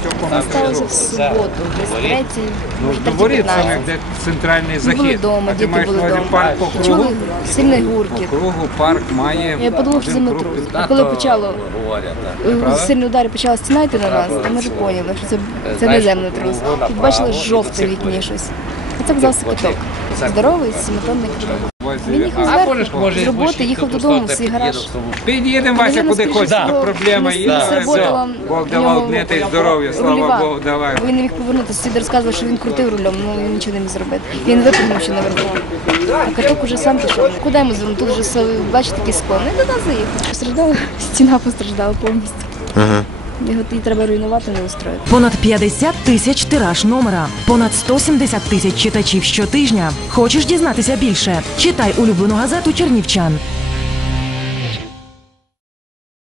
Це сталося в суботу, десь 3, може 3:15. Де центральний захід. Були вдома, А ти маєш були на увазі вдома. парк по Чули кругу? сильний гуркіт. По кругу парк має Я подумала, що один землетрус. круг. А коли почало сильний удар і почала стіна йти на нас, то ми вже поняли, що це не землетрус. Тут бачили жовте в вікні щось. А це казався каток. Здоровий, 7-тонний каток. Він їхав зверху, з роботи, їхав додому в свій гараж. Під'їдемо, Вася, куди хочеш, тут проблема є. Бог давав дне та й здоров'я, слава Богу, давай. Він не міг повернутися, сусіди розказували, що він крутив рулем, але він нічого не міг зробити. Він випрыгнув ще наверху. А каток уже сам пішов. Куди йому звернути? Тут вже, бачите, такий склон. І до нас заїхав. Постраждала, стіна постраждала повністю. Його треба руйнувати, не устроїти. Понад 50 тисяч тираж номера, понад 170 тисяч читачів щотижня. Хочеш дізнатися більше? Читай улюблену газету «Чернівчан».